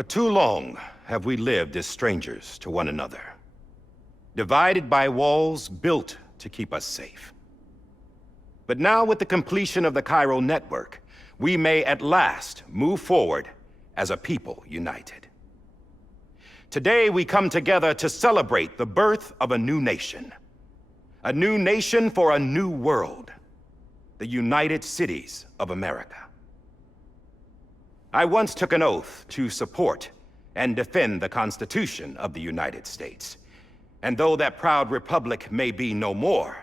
For too long have we lived as strangers to one another, divided by walls built to keep us safe. But now, with the completion of the chiral network, we may at last move forward as a people united. Today, we come together to celebrate the birth of a new nation. A new nation for a new world. The United Cities of America. I once took an oath to support and defend the Constitution of the United States. And though that proud republic may be no more,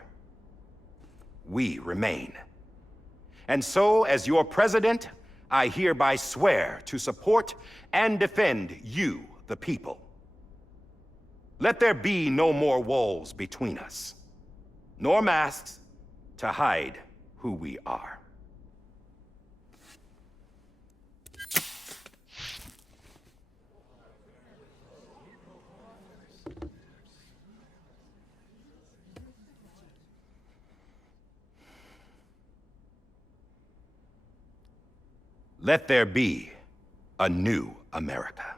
we remain. And so, as your president, I hereby swear to support and defend you, the people. Let there be no more walls between us, nor masks to hide who we are. Let there be a new America.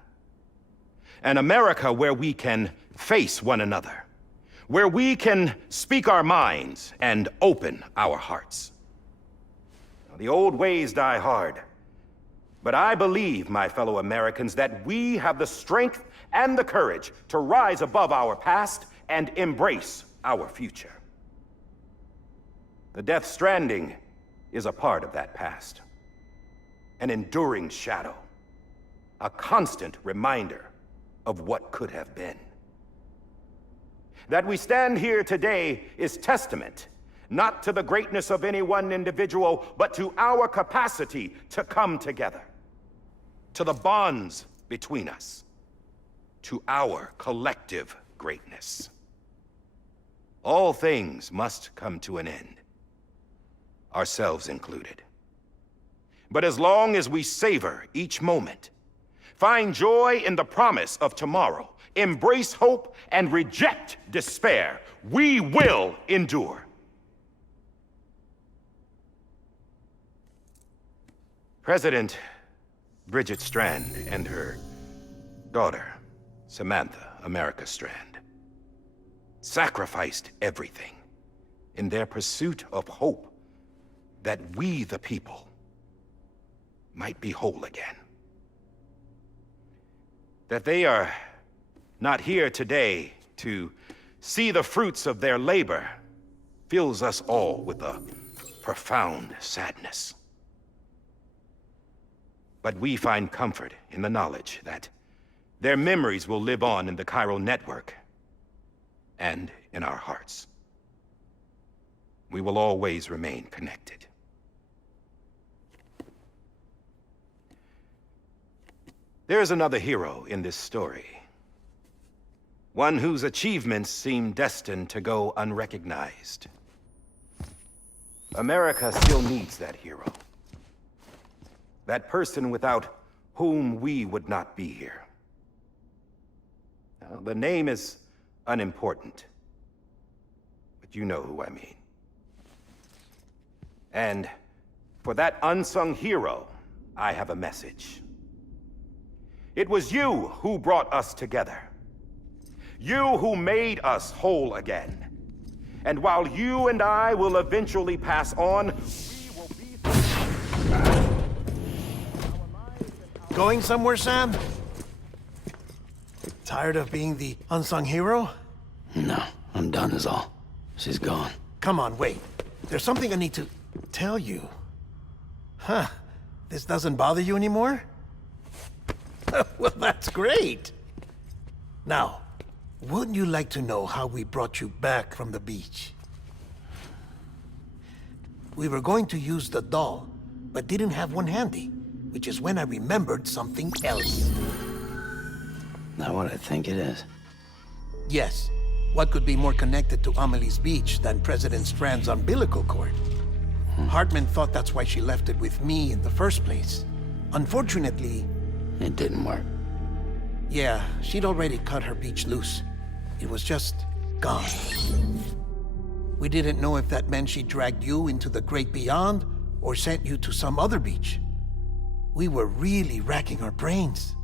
An America where we can face one another, where we can speak our minds and open our hearts. The old ways die hard, but I believe, my fellow Americans, that we have the strength and the courage to rise above our past and embrace our future. The Death Stranding is a part of that past. An enduring shadow, a constant reminder of what could have been. That we stand here today is testament, not to the greatness of any one individual, but to our capacity to come together, to the bonds between us, to our collective greatness. All things must come to an end, ourselves included. But as long as we savor each moment, find joy in the promise of tomorrow, embrace hope, and reject despair, we will endure. President Bridget Strand and her daughter, Samantha America Strand, sacrificed everything in their pursuit of hope that we, the people, might be whole again. That they are not here today to see the fruits of their labor fills us all with a profound sadness. But we find comfort in the knowledge that their memories will live on in the chiral network and in our hearts. We will always remain connected. There is another hero in this story. One whose achievements seem destined to go unrecognized. America still needs that hero. That person without whom we would not be here. Now, the name is unimportant, but you know who I mean. And for that unsung hero, I have a message. It was you who brought us together. You who made us whole again. And while you and I will eventually pass on, we will be... Going somewhere, Sam? Tired of being the unsung hero? No, I'm done is all. She's gone. Come on, wait. There's something I need to tell you. Huh. This doesn't bother you anymore? Well, that's great. Now, wouldn't you like to know how we brought you back from the beach? We were going to use the doll, but didn't have one handy, which is when I remembered something else. Not what I think it is. Yes. What could be more connected to Amelie's beach than President Strand's umbilical cord? Hartman thought that's why she left it with me in the first place. Unfortunately... It didn't work. Yeah, she'd already cut her beach loose. It was just gone. We didn't know if that meant she dragged you into the great beyond or sent you to some other beach. We were really racking our brains.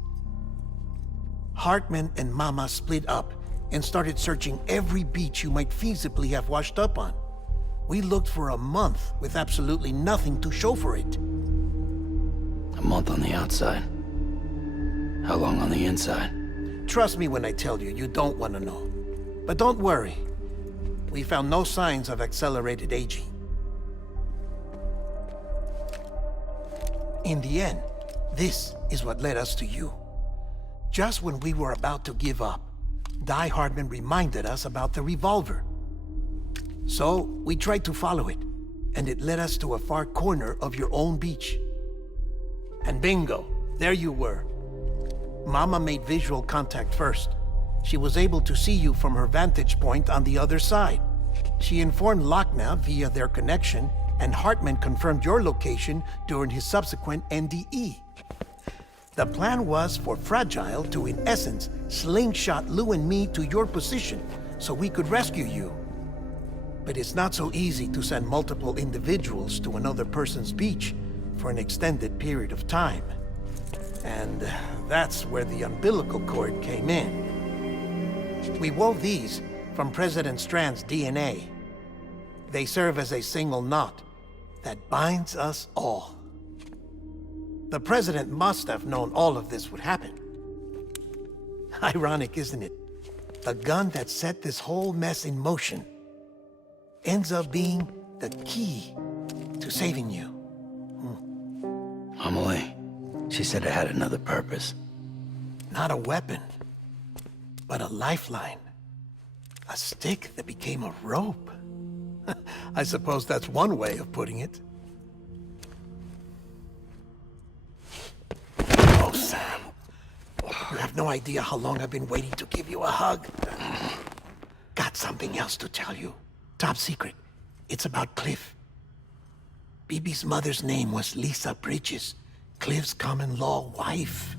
Hartman and Mama split up and started searching every beach you might feasibly have washed up on. We looked for a month with absolutely nothing to show for it. A month on the outside. How long on the inside? Trust me when I tell you, you don't want to know. But don't worry. We found no signs of accelerated aging. In the end, this is what led us to you. Just when we were about to give up, Di Hartman reminded us about the revolver. So, we tried to follow it, and it led us to a far corner of your own beach. And bingo, there you were. Mama made visual contact first. She was able to see you from her vantage point on the other side. She informed Lochner via their connection, and Hartman confirmed your location during his subsequent NDE. The plan was for Fragile to, in essence, slingshot Lou and me to your position so we could rescue you. But it's not so easy to send multiple individuals to another person's beach for an extended period of time. And that's where the umbilical cord came in. We wove these from President Strand's DNA. They serve as a single knot that binds us all. The President must have known all of this would happen. Ironic, isn't it? The gun that set this whole mess in motion ends up being the key to saving you. Amelie, she said it had another purpose. Not a weapon, but a lifeline. A stick that became a rope. I suppose that's one way of putting it. Oh, Sam. You have no idea how long I've been waiting to give you a hug. Got something else to tell you. Top secret. It's about Cliff. Bibi's mother's name was Lisa Bridges, Cliff's common-law wife.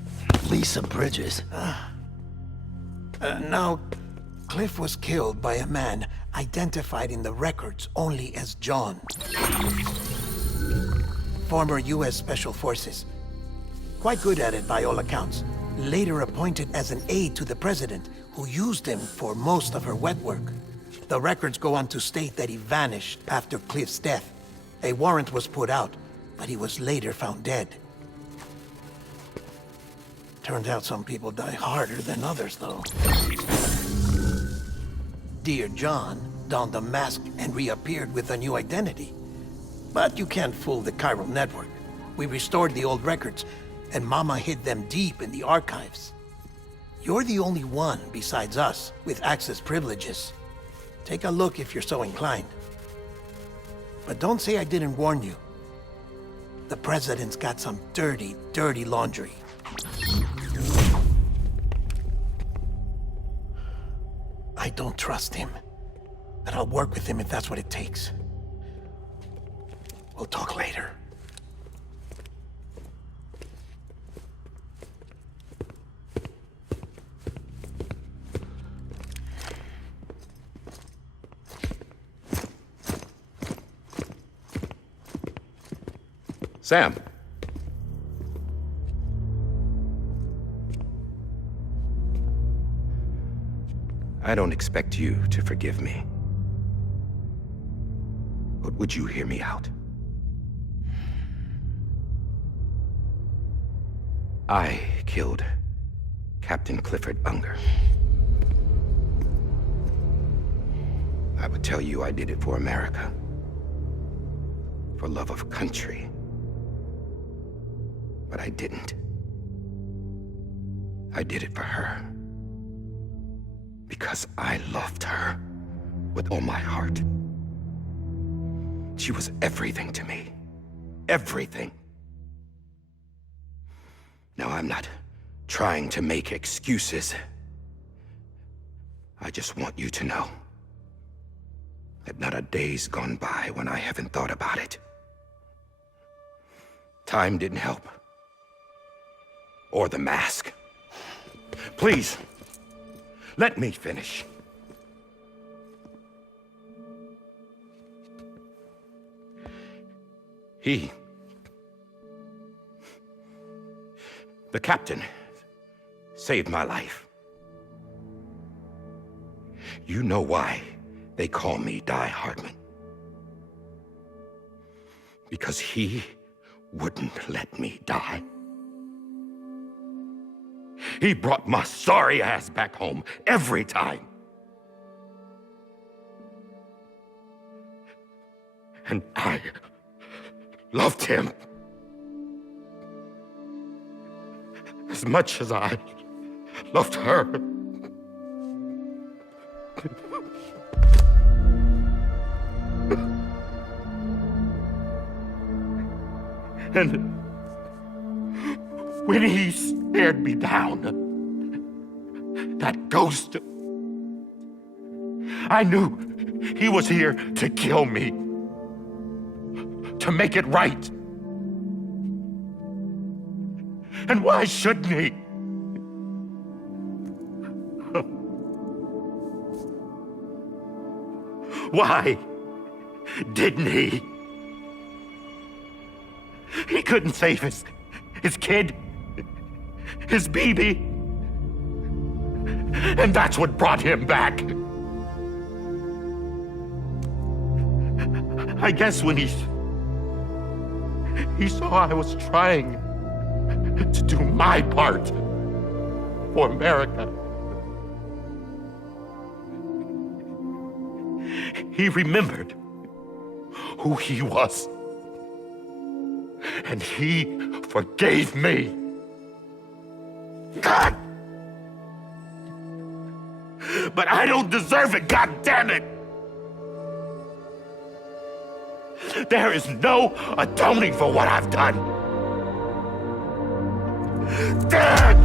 Lisa Bridges? Now, Cliff was killed by a man identified in the records only as John. Former U.S. Special Forces. Quite good at it by all accounts. Later appointed as an aide to the president, who used him for most of her wet work. The records go on to state that he vanished after Cliff's death. A warrant was put out, but he was later found dead. Turned out some people die harder than others, though. Dear John donned a mask and reappeared with a new identity. But you can't fool the chiral network. We restored the old records, and Mama hid them deep in the archives. You're the only one besides us with access privileges. Take a look if you're so inclined. But don't say I didn't warn you. The president's got some dirty, dirty laundry. I don't trust him, but I'll work with him if that's what it takes. We'll talk later. Sam. I don't expect you to forgive me. But would you hear me out? I killed Captain Clifford Unger. I would tell you I did it for America. For love of country. But I didn't. I did it for her. Because I loved her with all my heart. She was everything to me. Everything. Now, I'm not trying to make excuses. I just want you to know that not a day's gone by when I haven't thought about it. Time didn't help. Or the mask. Please, let me finish. The captain saved my life. You know why they call me Die Hardman? Because he wouldn't let me die. He brought my sorry ass back home every time. And I loved him as much as I loved her. And when he stared me down, that ghost, I knew he was here to kill me, to make it right. And why shouldn't he? Why didn't he? He couldn't save his kid, his baby. And that's what brought him back. I guess when he saw I was trying to do my part for America, he remembered who he was. And he forgave me. God! But I don't deserve it, God damn it! There is no atoning for what I've done. God!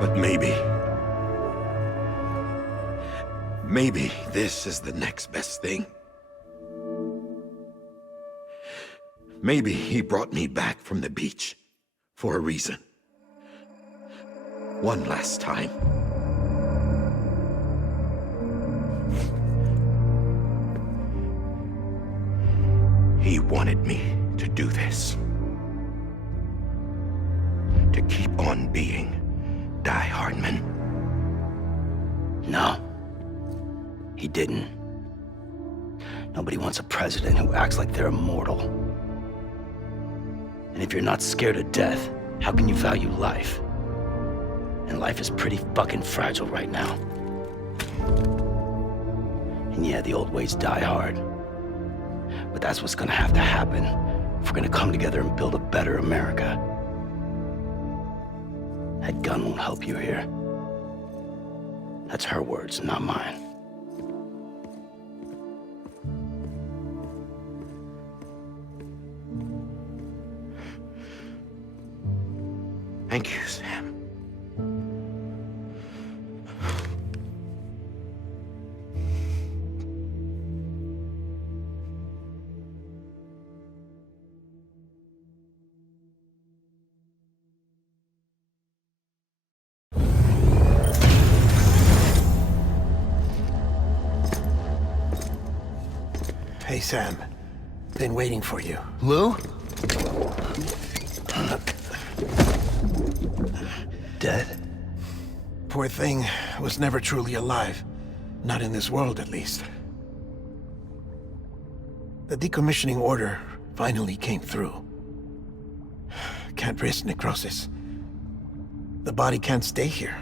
But maybe this is the next best thing. Maybe he brought me back from the beach for a reason. One last time. He wanted me to do this. To keep on being Die Hardman. No, he didn't. Nobody wants a president who acts like they're immortal. And if you're not scared of death, how can you value life? And life is pretty fucking fragile right now. And yeah, the old ways die hard. But that's what's gonna have to happen if we're gonna come together and build a better America. That gun won't help you here. That's her words, not mine. Thank you, Sam. Hey, Sam. Been waiting for you. Lou? Dead? Poor thing was never truly alive. Not in this world, at least. The decommissioning order finally came through. Can't risk necrosis. The body can't stay here.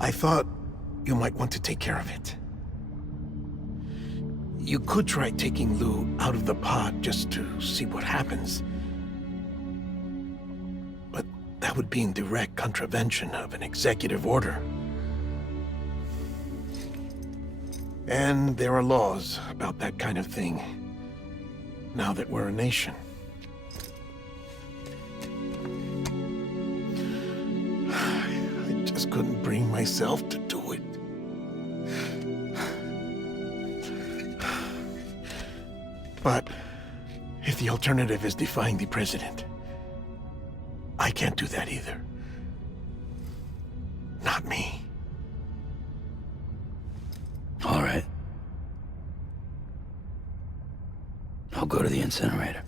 I thought you might want to take care of it. You could try taking Lou out of the pod just to see what happens. But that would be in direct contravention of an executive order. And there are laws about that kind of thing, now that we're a nation. just couldn't bring myself to do it. But if the alternative is defying the president, I can't do that either. Not me. All right. I'll go to the incinerator.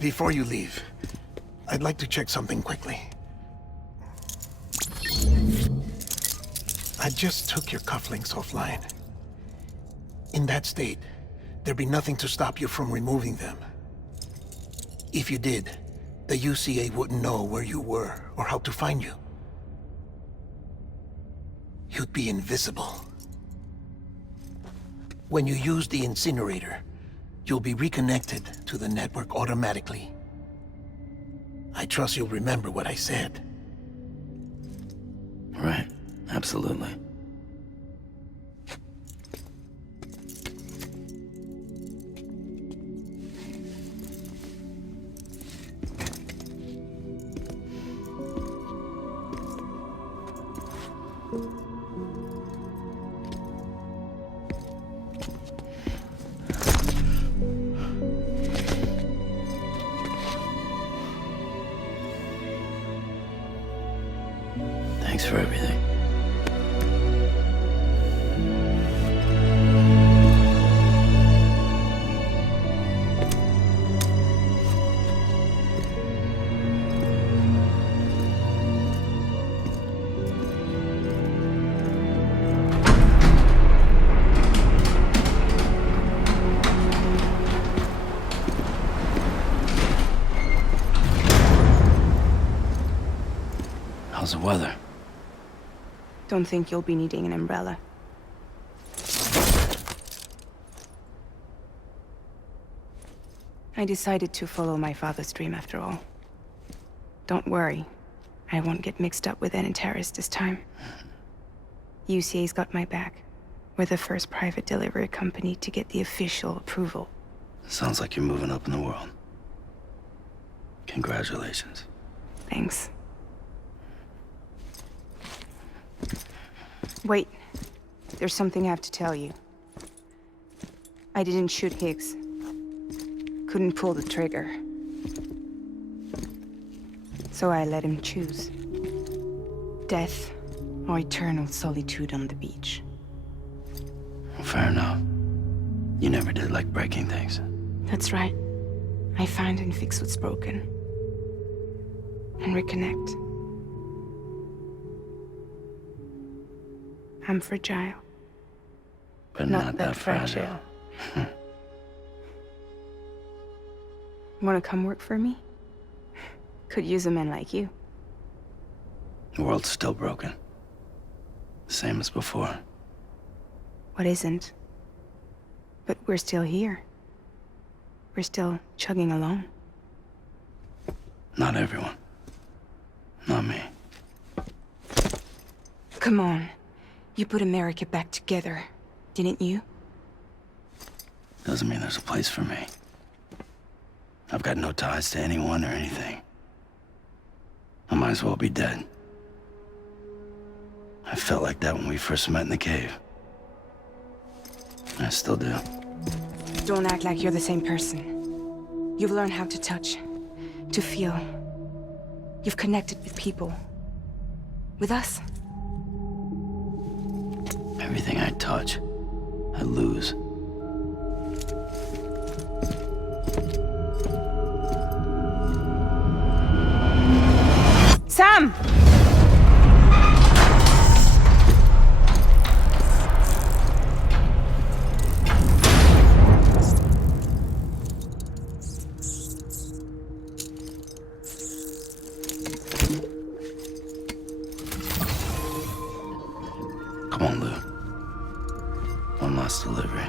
Before you leave, I'd like to check something quickly. I just took your cufflinks offline. In that state, there'd be nothing to stop you from removing them. If you did, the UCA wouldn't know where you were or how to find you. You'd be invisible. When you use the incinerator, you'll be reconnected to the network automatically. I trust you'll remember what I said. Right. Absolutely. Thanks for everything. How's the weather? Don't think you'll be needing an umbrella. I decided to follow my father's dream after all. Don't worry, I won't get mixed up with any terrorists this time. UCA's got my back. We're the first private delivery company to get the official approval. Sounds like you're moving up in the world. Congratulations. Thanks. Wait, there's something I have to tell you. I didn't shoot Higgs. Couldn't pull the trigger. So I let him choose. Death or eternal solitude on the beach. Well, fair enough. You never did like breaking things. That's right. I find and fix what's broken. And reconnect. I'm fragile. But not that fragile. Wanna come work for me? Could use a man like you. The world's still broken. Same as before. What isn't? But we're still here. We're still chugging along. Not everyone. Not me. Come on. You put America back together, didn't you? Doesn't mean there's a place for me. I've got no ties to anyone or anything. I might as well be dead. I felt like that when we first met in the cave. I still do. Don't act like you're the same person. You've learned how to touch, to feel. You've connected with people. With us. Everything I touch, I lose. Sam! Come on, Lou. One last delivery.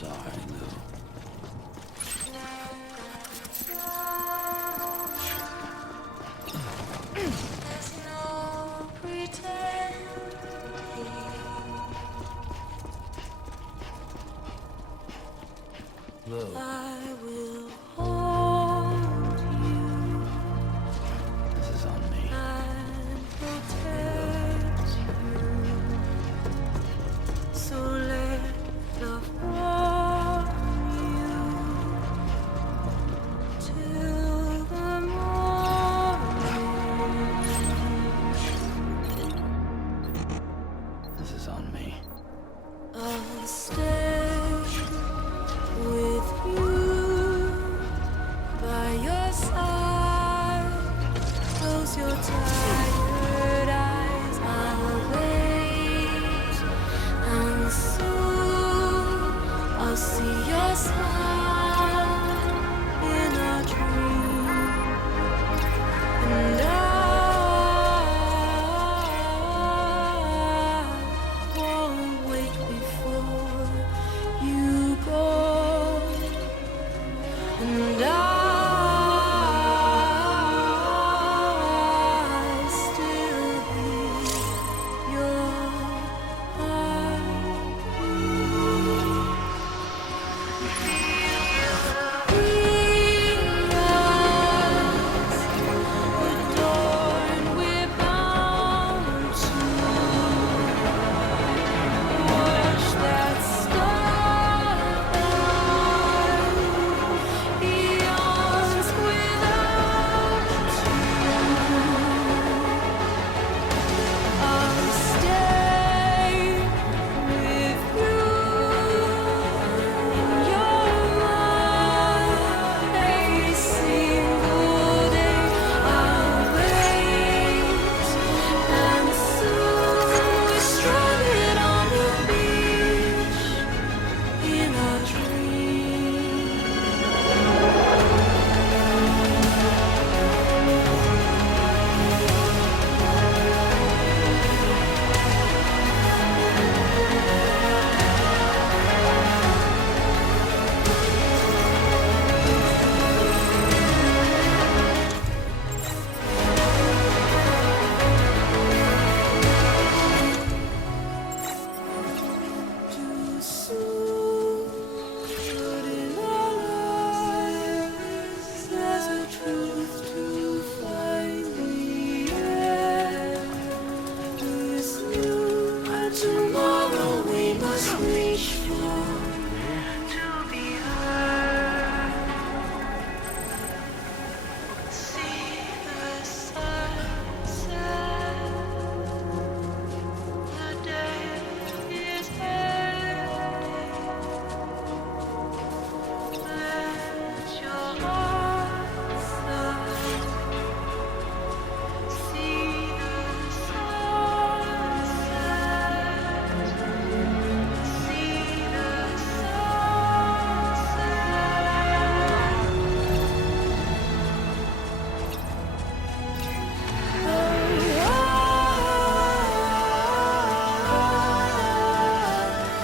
sorry, Lou. There's no pretending. Lou. I will hold you This is on me. and protect you. So let love warm you till the morning. This is on me. I'll stay with you by your side. Close your tired eyes. I'll wait, and soon I'll see your smile in a dream, and I won't wait before you go, and I still hear your heartbeat. Adorned, we're bound to watch that starlight eons without you. I'll stay with you in your mind every single day. I'll wait, and soon we're stranded on the beach in a dream. Too soon, but in our lives there's a truth to find the end. This new and tomorrow we must reach for to be heard. See the sunset. The day is ending. Let your heart start. See the sunset. See the sunset.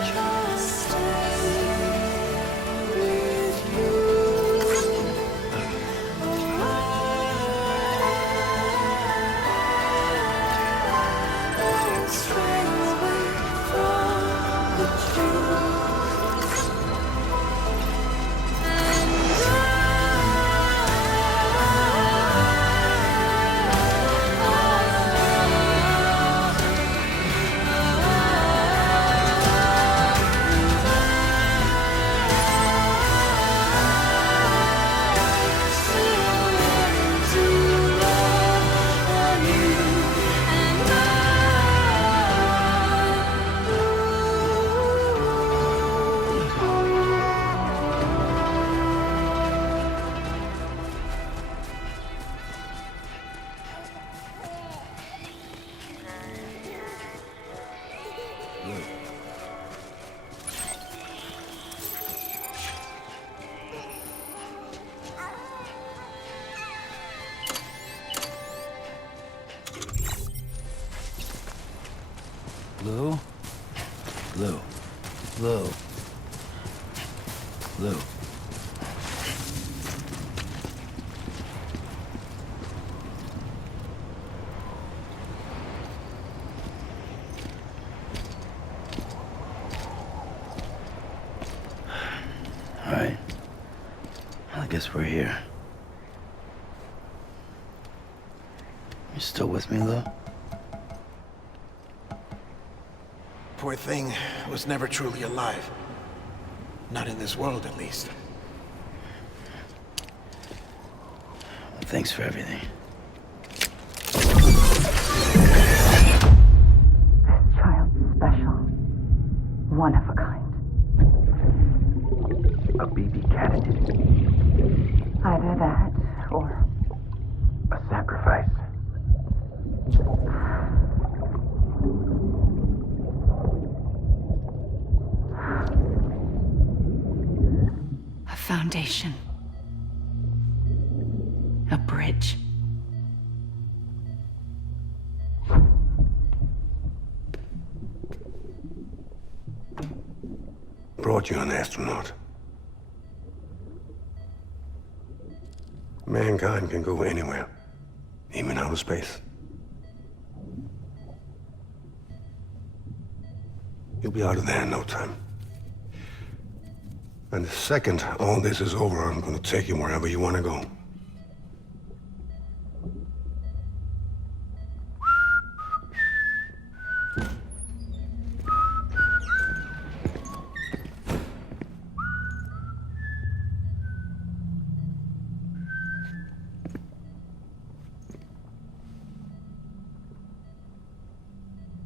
Just stay with you. Don't stray away from the truth. And Lou? Lou. Lou. Lou. All right. Well, I guess we're here. You still with me, Lou? Poor thing was never truly alive. Not in this world, at least. Thanks for everything. Child special. One of a kind. A BB candidate. Either that, or A sacrifice. a foundation. A bridge. Brought you an astronaut. Mankind can go anywhere, even outer space. You'll be out of there in no time. And the second all this is over, I'm gonna take you wherever you wanna go.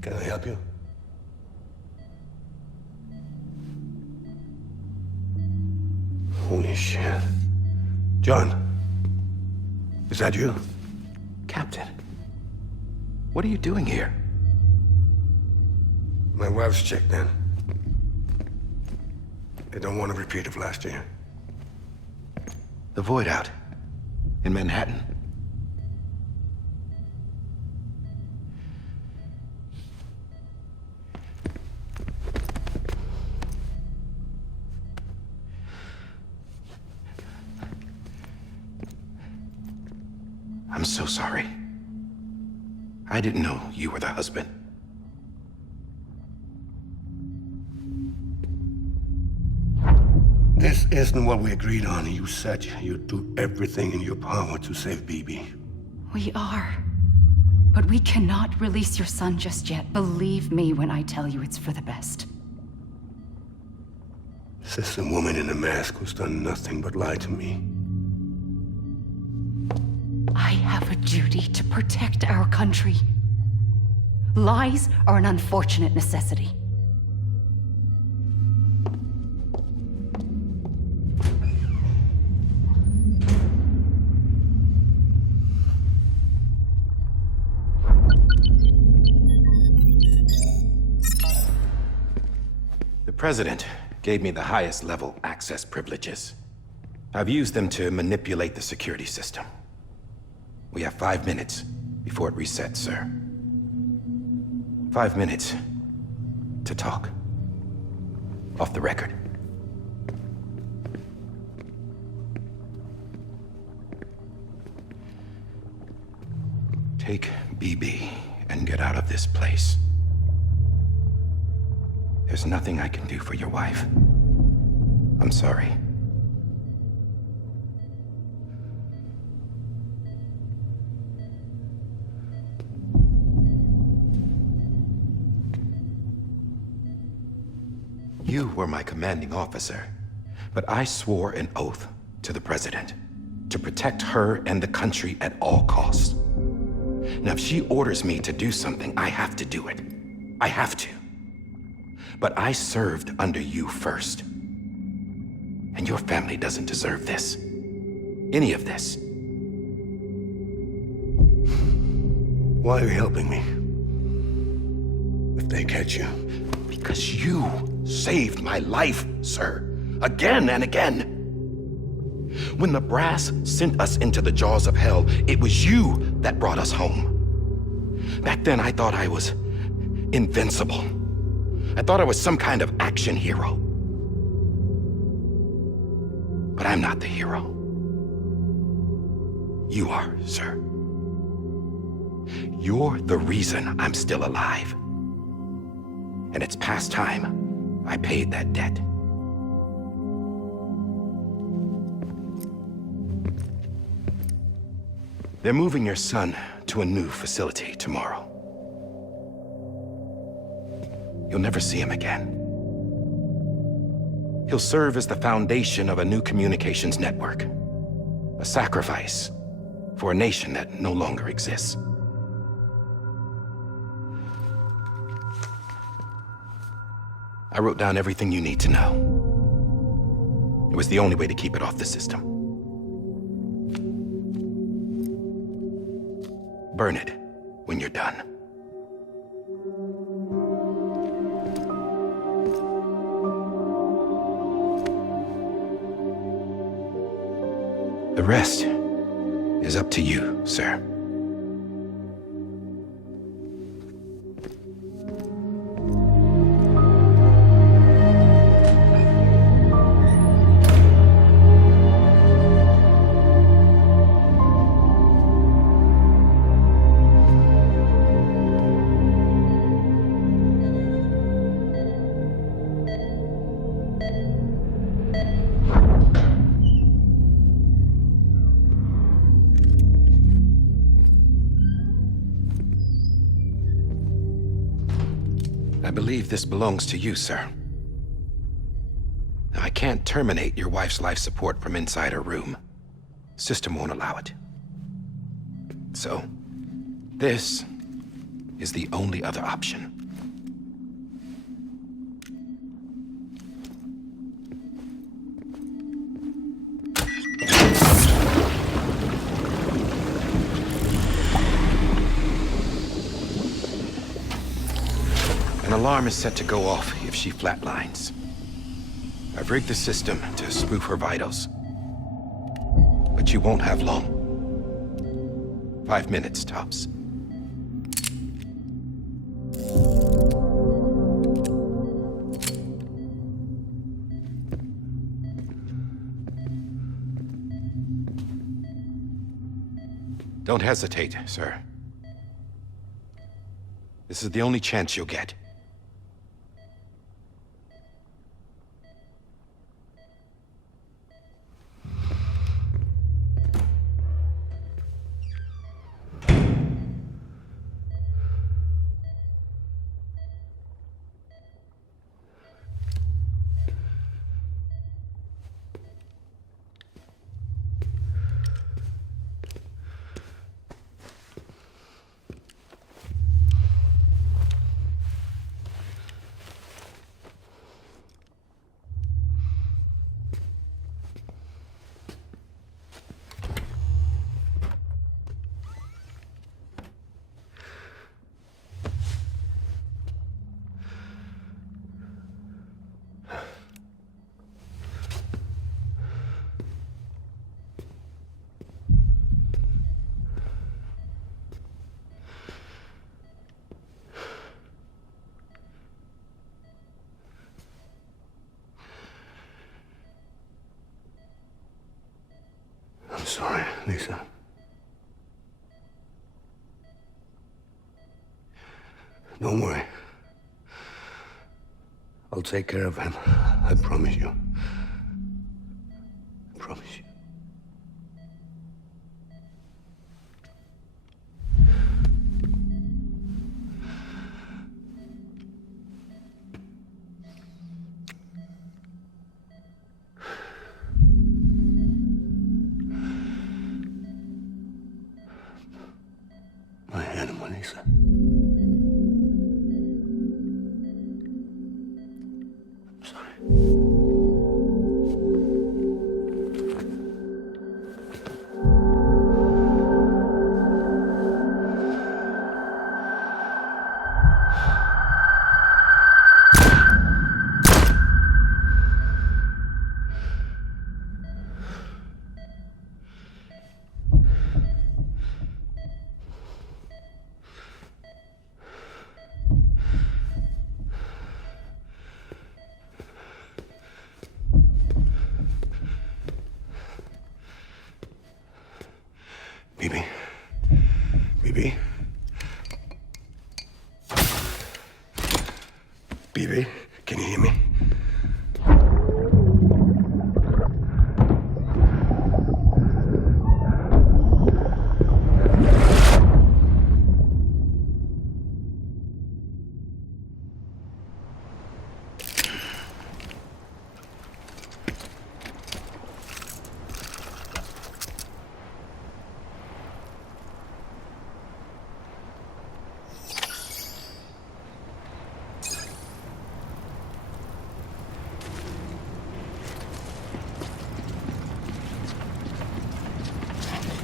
Can I help you? Holy shit. John, is that you? Captain, what are you doing here? My wife's checked in. They don't want a repeat of last year. The Void Out in Manhattan. I'm so sorry. I didn't know you were the husband. This isn't what we agreed on. You said you'd do everything in your power to save BB. We are. But we cannot release your son just yet. Believe me when I tell you it's for the best. This is a woman in a mask who's done nothing but lie to me. I have a duty to protect our country. Lies are an unfortunate necessity. The President gave me the highest level access privileges. I've used them to manipulate the security system. We have 5 minutes before it resets, sir. 5 minutes to talk. Off the record. Take BB and get out of this place. There's nothing I can do for your wife. I'm sorry. You were my commanding officer, but I swore an oath to the President to protect her and the country at all costs. Now, if she orders me to do something, I have to do it. I have to. But I served under you first. And your family doesn't deserve this. Any of this. Why are you helping me? If they catch you. Because you saved my life, sir. Again and again. When the brass sent us into the jaws of hell, it was you that brought us home. Back then, I thought I was invincible. I thought I was some kind of action hero. But I'm not the hero. You are, sir. You're the reason I'm still alive. And it's past time I paid that debt. They're moving your son to a new facility tomorrow. You'll never see him again. He'll serve as the foundation of a new communications network. A sacrifice for a nation that no longer exists. I wrote down everything you need to know. It was the only way to keep it off the system. Burn it when you're done. The rest is up to you, sir. I believe this belongs to you, sir. I can't terminate your wife's life support from inside her room. System won't allow it. So, this is the only other option. An alarm is set to go off if she flatlines. I've rigged the system to spoof her vitals. But you won't have long. 5 minutes, tops. Don't hesitate, sir. This is the only chance you'll get. I'm sorry, Lisa. Don't worry. I'll take care of him. I promise you. I promise you. My animal, Lisa. I'm sorry. BB? BB? BB, can you hear me?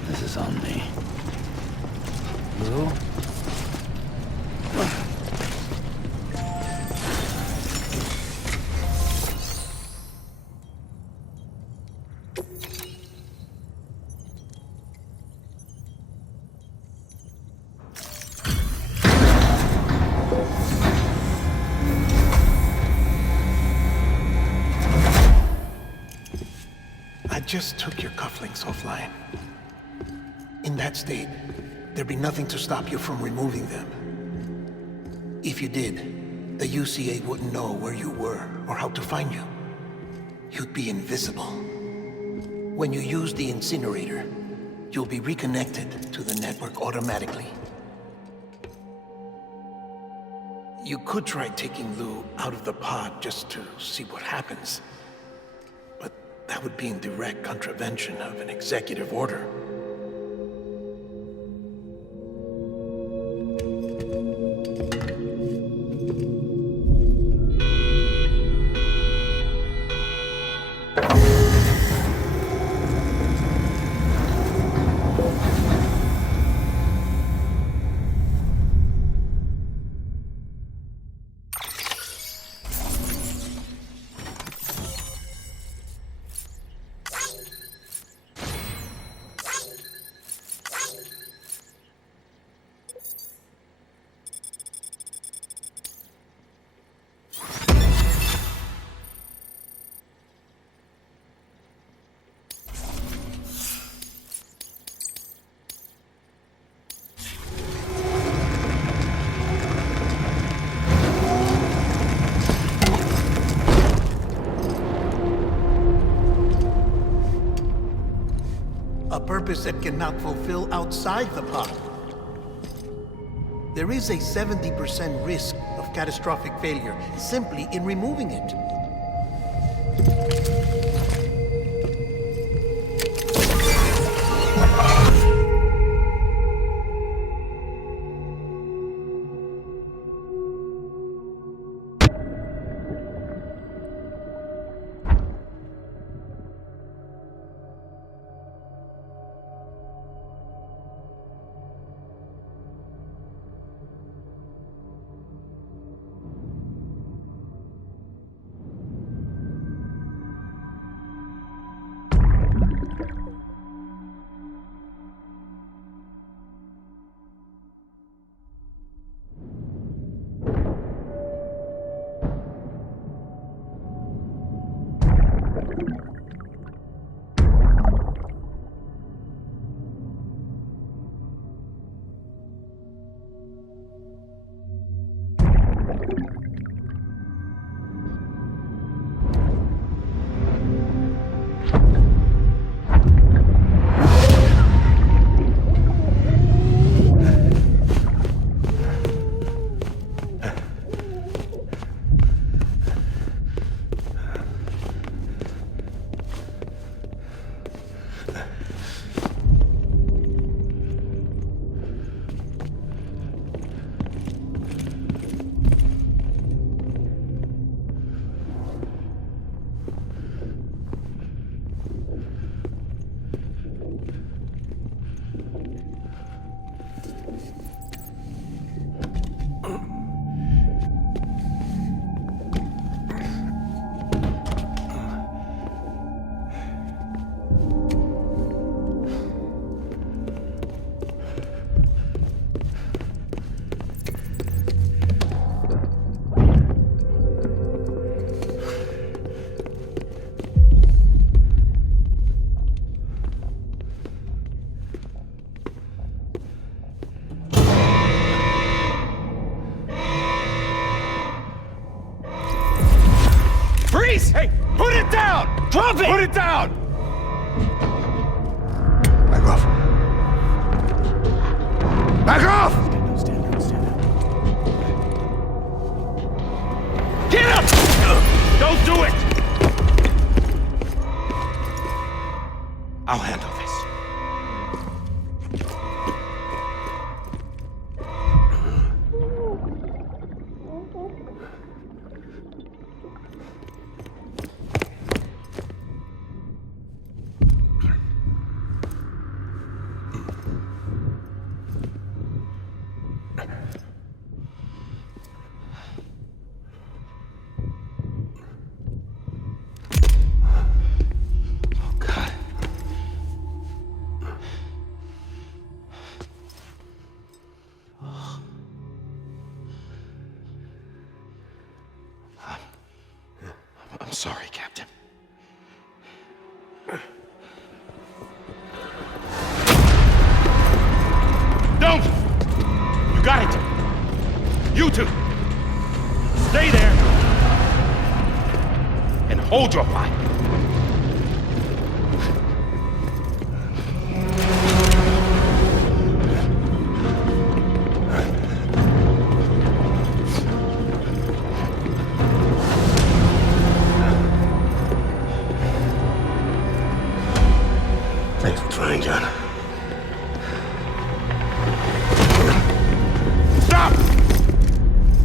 This is on me. Lou? I just took your cufflinks offline. In that state, there'd be nothing to stop you from removing them. If you did, the UCA wouldn't know where you were or how to find you. You'd be invisible. When you use the incinerator, you'll be reconnected to the network automatically. You could try taking Lou out of the pod just to see what happens. But that would be in direct contravention of an executive order. A purpose that cannot fulfill outside the pod. There is a 70% risk of catastrophic failure simply in removing it. this! Hey, put it down! Drop it! Put it down! Back off. Back off! Stand up, stand up. Get up! Don't do it! I'll handle this. I'm sorry, Captain. Don't! You got it! You two! Stay there! And hold your fire! Thanks for trying, John. Stop!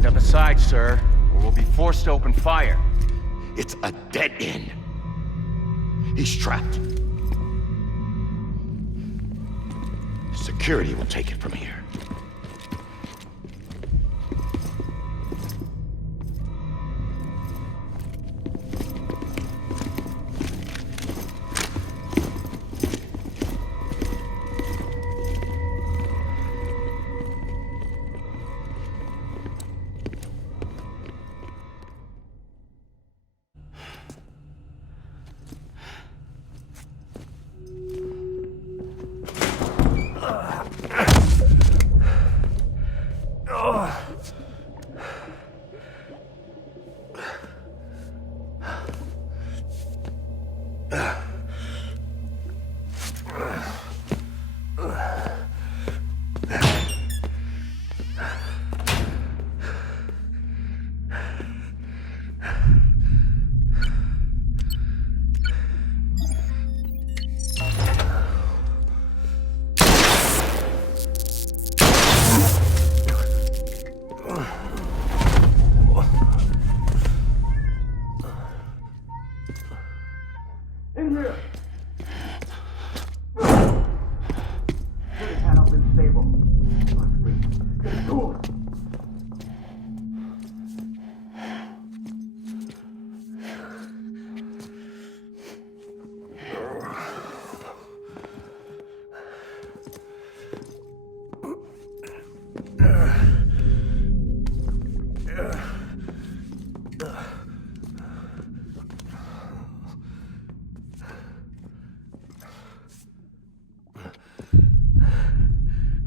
Step aside, sir, or we'll be forced to open fire. It's a dead end. He's trapped. Security will take it from here.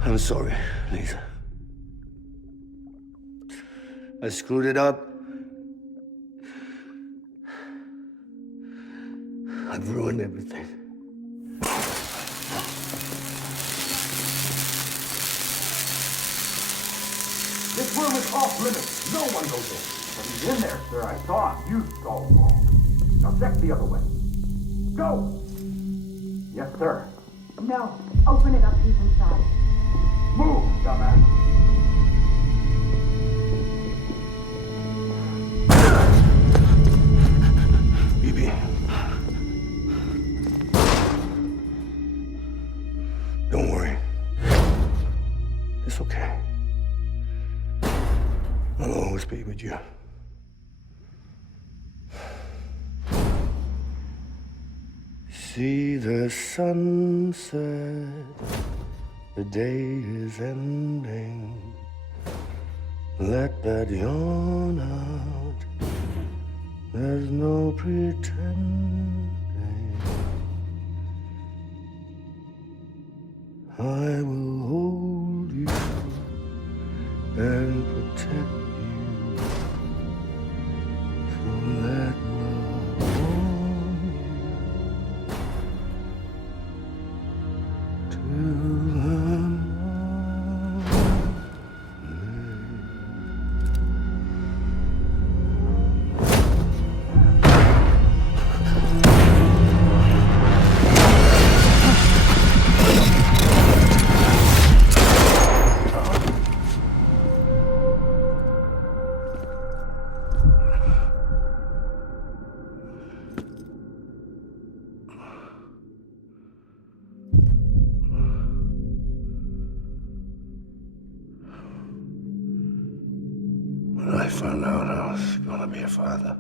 I'm sorry, Lisa. I screwed it up. I've ruined everything. This room is off limits. No one goes in. But he's in there, sir. I saw him. You saw him all. Now check the other way. Go! Yes, sir. No, open it up, he's inside. Move, dumbass. BB. Don't worry. It's okay. I'll always be with you. See the sunset, the day is ending. Let that yawn out, there's no pretending. I will hold you and protect you from that love. found out I was gonna be a father,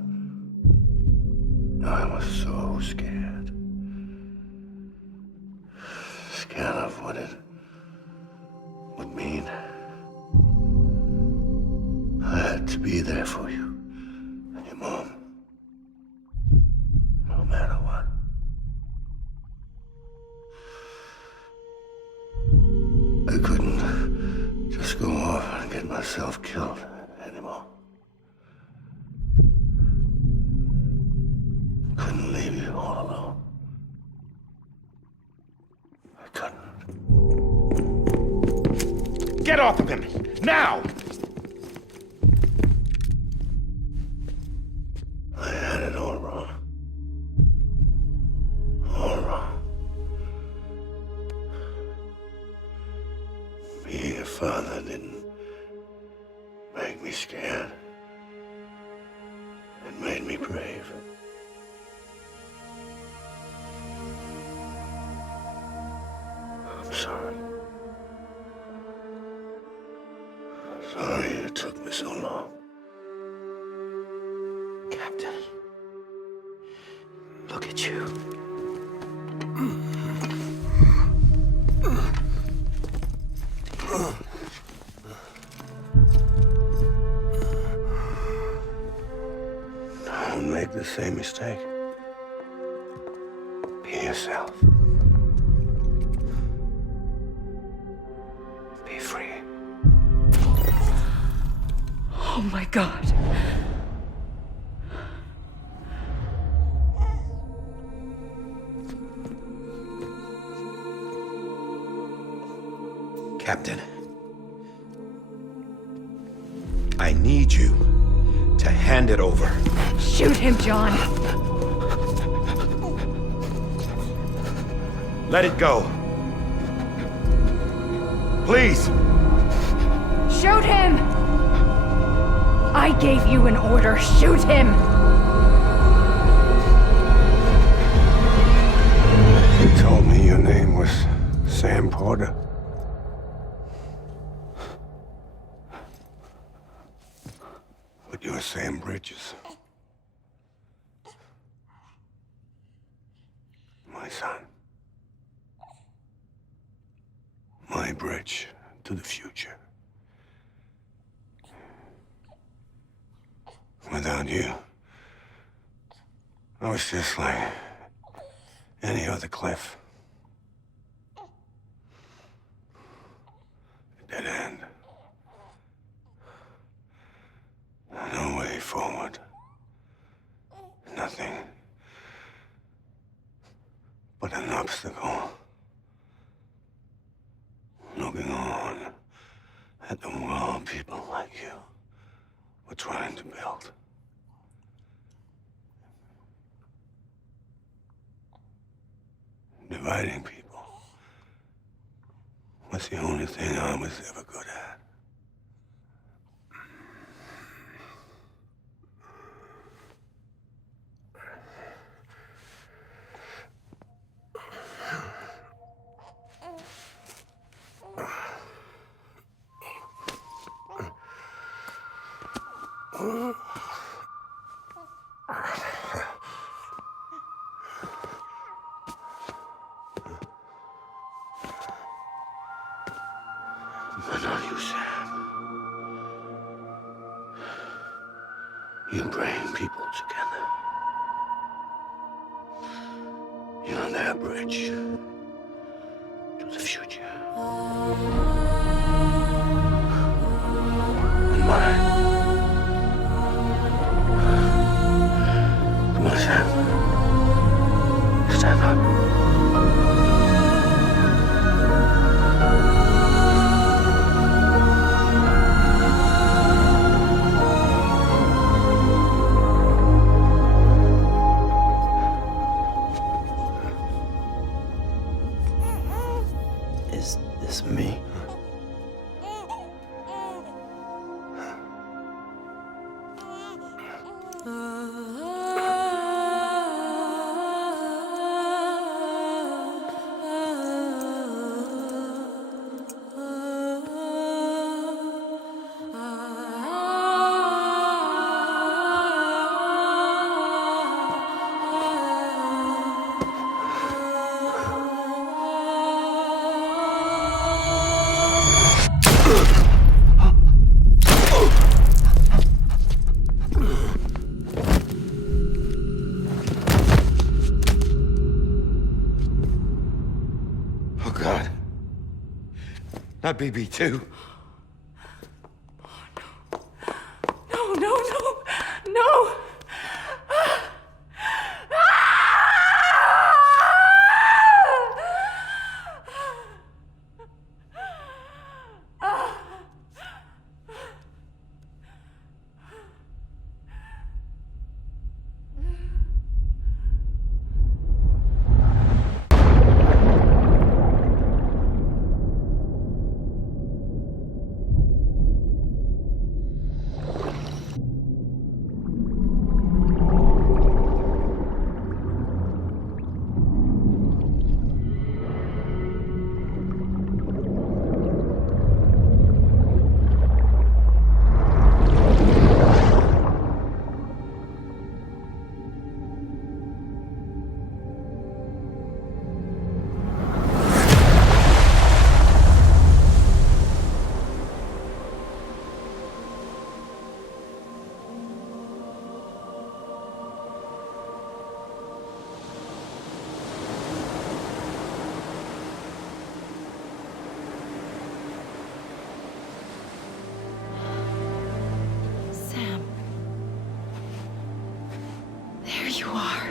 I was so scared. Scared of what it would mean. I had to be there for you and your mom, no matter what. I couldn't just go off and get myself killed anymore. Couldn't leave you all alone. I couldn't. Get off of him! Now! I had it all wrong. All wrong. Being a father didn't make me scared. It made me brave. I'm sorry. Sorry it took me so long. Captain, look at you. Don't make the same mistake. Be yourself. Be free. Oh my God. Captain, I need you to hand it over. Shoot him, John. Let it go. Please. Shoot him! I gave you an order. Shoot him! You told me your name was Sam Porter. But you're Sam Bridges. My son. My bridge to the future. Without you, I was just like any other Cliff. A dead end. No way forward. Nothing but an obstacle. Looking on at the world people like you were trying to build. Dividing people was the only thing I was ever good at. But not you, Sam. You bring people together. You're their bridge to the future. And mine. Come on, Sam. Stand up. My BB too. No, no, no, no! Sam. There you are.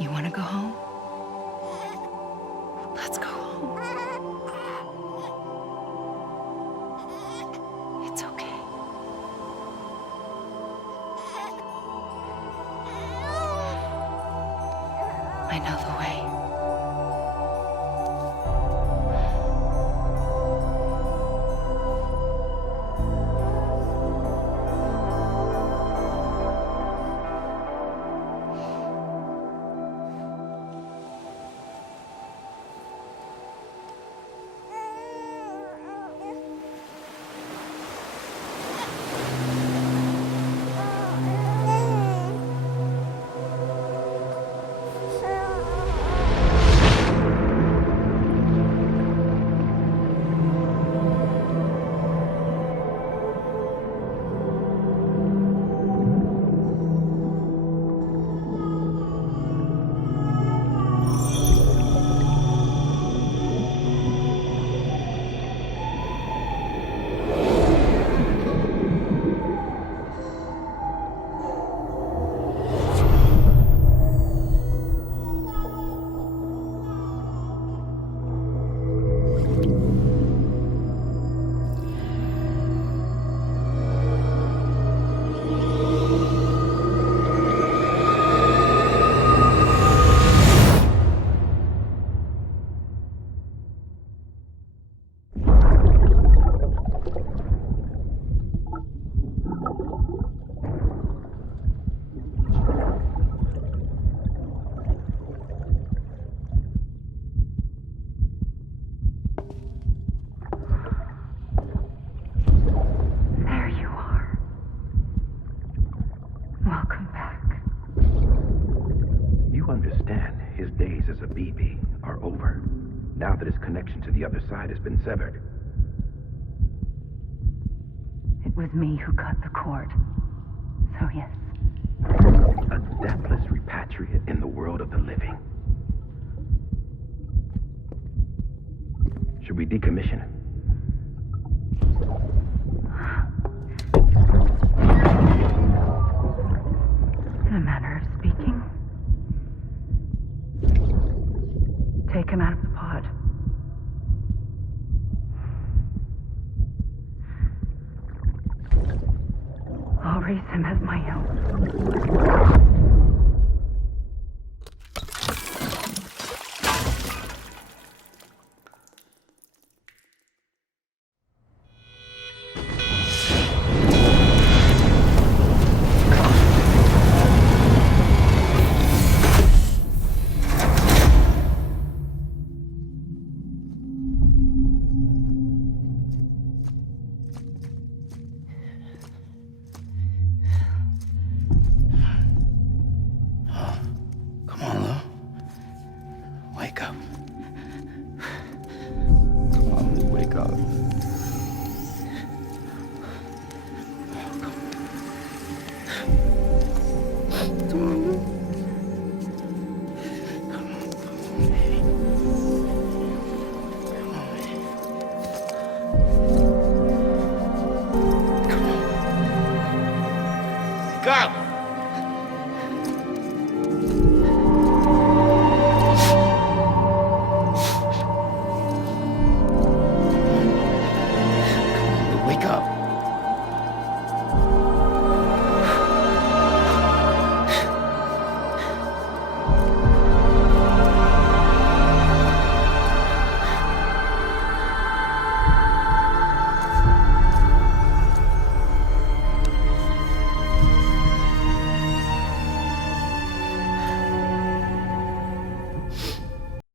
You want to go home? Let's go home. It's okay. I know the way. now that his connection to the other side has been severed. It was me who cut the cord. So yes. A deathless repatriate in the world of the living. Should we decommission him? a manner of speaking. Take him out of the pod. I'll raise him as my own.